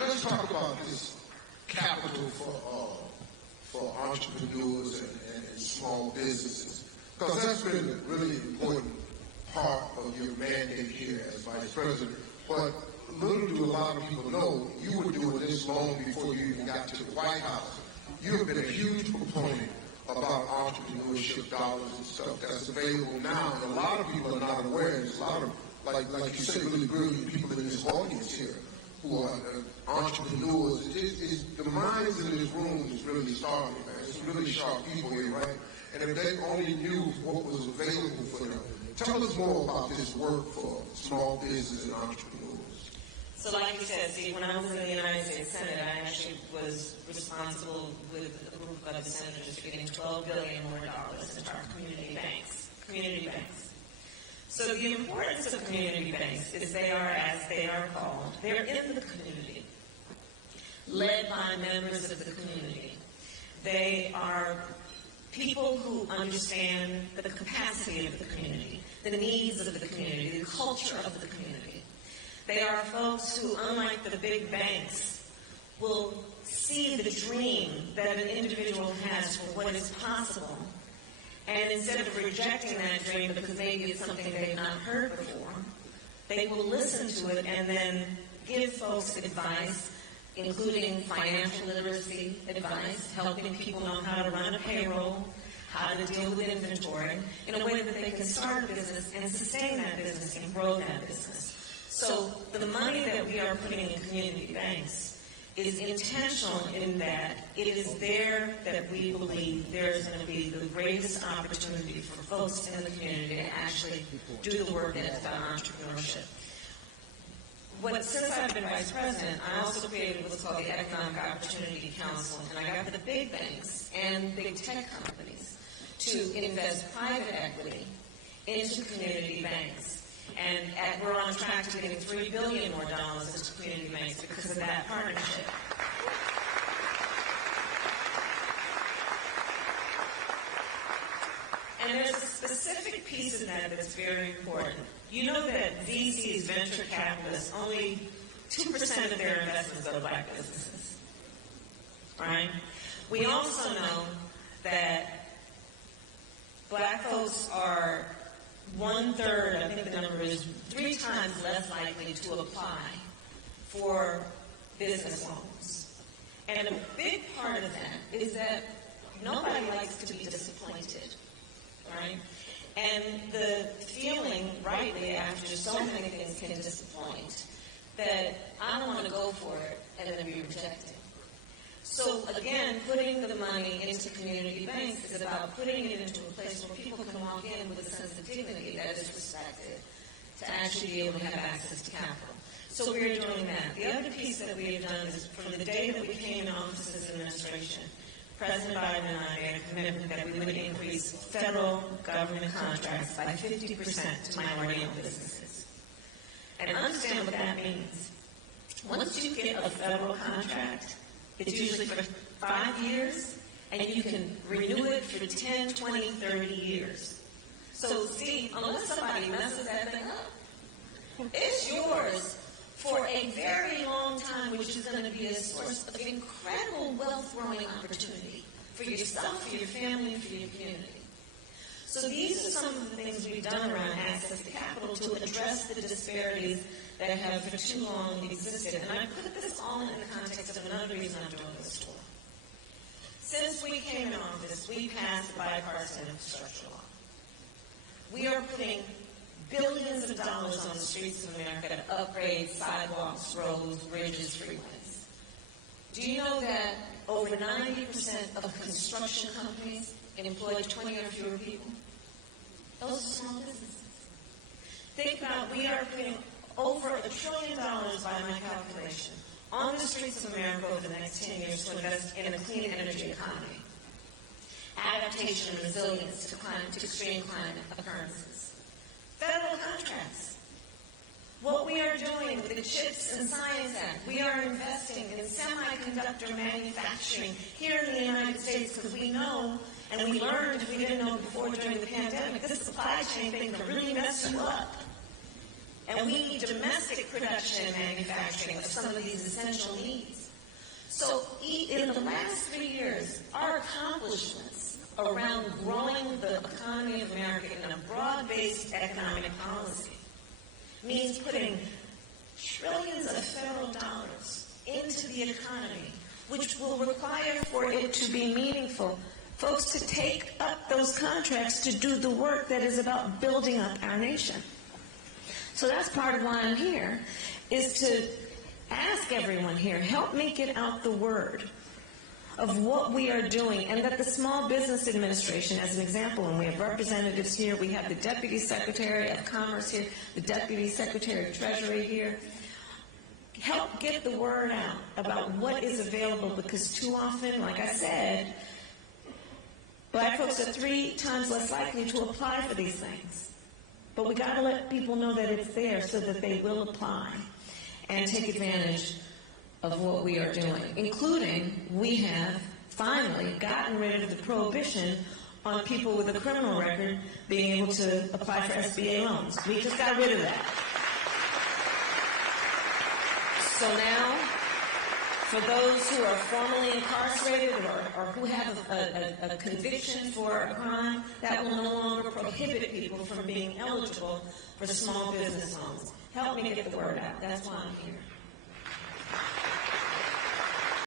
Let's talk about this capital for entrepreneurs and small businesses, because that's been a really important part of your mandate here as Vice President. But little do a lot of people know, you were doing this long before you even got to the White House. You have been a huge proponent about entrepreneurship dollars and stuff that's available now, and a lot of people are not aware. There's a lot of, like you said, really brilliant people in this audience here who are entrepreneurs. The minds in this room is really starving, man. It's really sharp people here, right? And if they only knew what was available for them. Tell us more about this work for small business and entrepreneurs. So like you said, Steve, when I was in the United States Senate, I actually was responsible with a group of the senators for getting $12 billion more into our community banks. So the importance of community banks is they are, as they are called, they're in the community, led by members of the community. They are people who understand the capacity of the community, the needs of the community, the culture of the community. They are folks who, unlike the big banks, will see the dream that an individual has for what is possible. And instead of rejecting that dream because maybe it's something they've not heard before, they will listen to it and then give folks advice, including financial literacy advice, helping people know how to run a payroll, how to deal with inventory, in a way that they can start a business and sustain that business and grow that business. So the money that we are putting in community banks is intentional in that it is there that we believe there is going to be the greatest opportunity for folks in the community to actually do the work that's about entrepreneurship. Since I've been Vice President, I also created what's called the Economic Opportunity Council, and I got the big banks and big tech companies to invest private equity into community banks. And we're on track to getting $3 billion more into community banks because of that partnership. And there's a specific piece of that that's very important. You know that VCs, venture capitalists, only 2% of their investments go to black businesses, right? We also know that black folks are 1/3, I think the number is 3 times less likely to apply for business loans. And a big part of that is that nobody likes to be disappointed, right? And the feeling, rightly, after so many things can disappoint, that I don't want to go for it and then be rejected. So again, putting the money into community banks is about putting it into a place where people can walk in with a sense of dignity that is respected to actually be able to have access to capital. So we're doing that. The other piece that we have done is from the day that we came in office as administration, President Biden and I made a commitment that we would increase federal government contracts by 50% to minority-owned businesses. And understand what that means. Once you get a federal contract, it's usually for 5 years, and you can renew it for 10, 20, 30 years. So, see, unless somebody messes that thing up, it's yours for a very long time, which is going to be a source of incredible wealth-growing opportunity for yourself, for your family, and for your community. So these are some of the things we've done around access to capital to address the disparities that have for too long existed. And I put this all in the context of another reason I'm doing this tour. Since we came in office, we passed the bipartisan infrastructure law. We are putting billions of dollars on the streets of America to upgrade sidewalks, roads, bridges, freeways. Do you know that over 90% of construction companies employ 20 or fewer people? Those are small businesses. Think about, we are putting over $1 trillion by my calculation on the streets of America over the next 10 years to invest in a clean energy economy, adaptation and resilience to extreme climate occurrences, federal contracts. What we are doing with the CHIPS and Science Act, we are investing in semiconductor manufacturing here in the United States because we know, and we learned, we didn't know before during the pandemic, this supply chain thing can really mess you up. And we need domestic production and manufacturing of some of these essential needs. So in the last 3 years, our accomplishments around growing the economy of America in a broad-based economic policy means putting trillions of federal dollars into the economy, which will require for it to be meaningful, folks to take up those contracts to do the work that is about building up our nation. So that's part of why I'm here, is to ask everyone here, help me get out the word of what we are doing, and that the Small Business Administration, as an example, and we have representatives here, we have the Deputy Secretary of Commerce here, the Deputy Secretary of Treasury here, help get the word out about what is available, because too often, like I said, black folks are 3 times less likely to apply for these things. But we got to let people know that it's there so that they will apply and take advantage of what we are doing, including we have finally gotten rid of the prohibition on people with a criminal record being able to apply for SBA loans. We just got rid of that. So now, for those who are formally incarcerated or who have a conviction for a crime, that will no longer prohibit people from being eligible for small business loans. Help me get the word out. That's why I'm here.